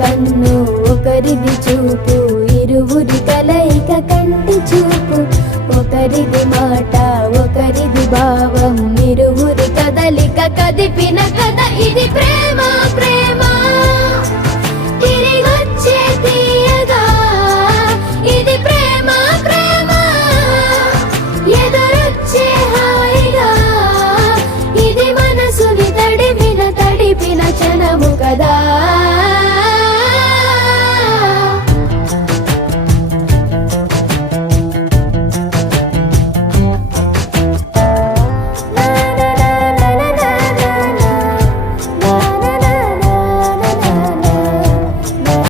కన్ను ఒకరిది చూపు, ఇరువురి కలయిక కంటి చూపు. ఒకరిది మాట ఒకరిది భావం, ఇరువురి కదలిక కదిపిన కథ ఇది ప్రేమ